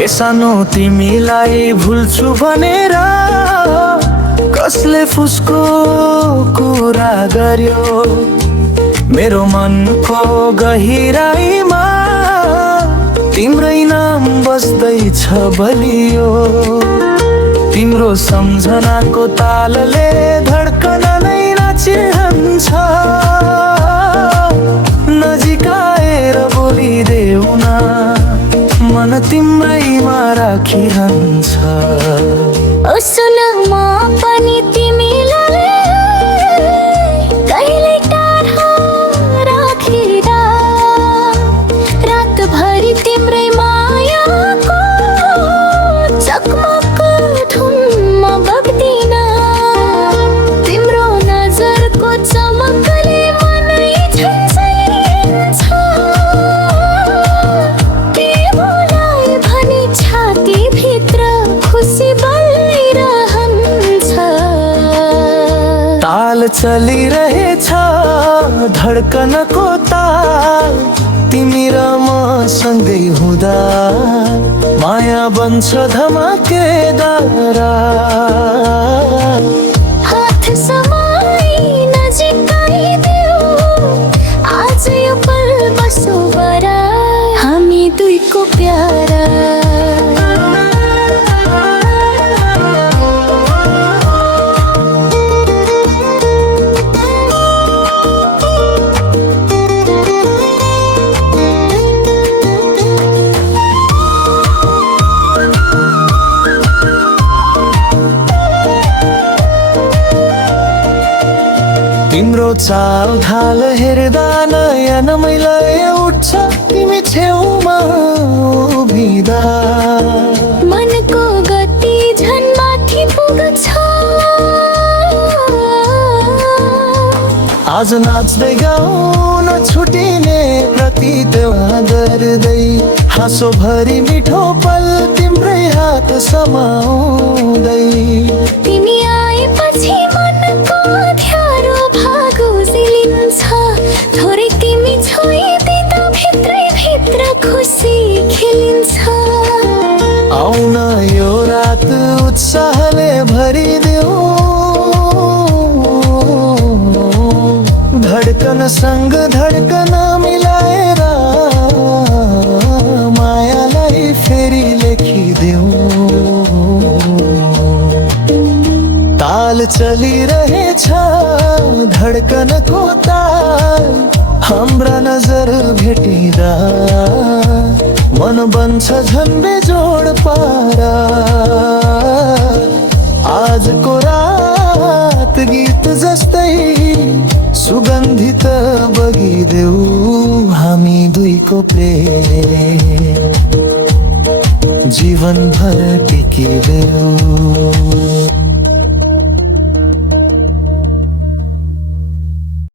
ए सानो तिमीलाई भुल्छु भनेर कसले फुस्को कुरा गर्यो मेरो मनको गहिराईमा तिम्रै नाम बस्दैछ बलियो तिम्रो सम्झनाको तालले धड्कन नै नाचिरहन्छ नजिक आएर बोलिदेऊ न मन तिम्रैमा राखिरहन्छ ओ सुन म पनि तिमीलाई कहिले टाढा राखेर रातभरि तिम्रै मायाको चकमक धुनमा बग्दिन तिम्रो नजरको चमकले मनै झन्झैन्छ तिमीलाई भनी छातीभित्र खुसी बलिरहन्छ ताल चलिरहेछ धड्कनको ताल तिमी र म सँगै हुँदा माया बन्छ धमाकेदार हात समाई नजिक आइदेऊ आज यो पल बसो बरा हामी दुईको प्यारा तिम्रो चाल ढाल हेर्दा नयाँ मैलाई उठ्छ तिमी छेउमा उभिँदा मनको गति झन् माथि पुग्छ आज नाच्दै गाउन छुटिने प्रति देवा गर्दै हाँसो भरि मिठो पल तिम्रै हात समाउँदै तिमी आएपछि मनको अँध्यारो भागो जिलिन्छ थोरै तिमी छोइदिँदा भित्रै भित्र खुसी खेलिन्छ आउन यो रात उत्साहले भरिदेऊ धड्कन सँग धड्कन मिलाएर मायालाई फेरि लेखिदेऊ ताल चलिरहेछ धड्कनको ताल हाम्रा नजर भेटिँदा मन बन्छ झन्डे जोड पारा आजको रात गीत जस्तै सुगन्धित बगिदेऊ हामी दुईको प्रेम जीवनभर टिकिदेऊ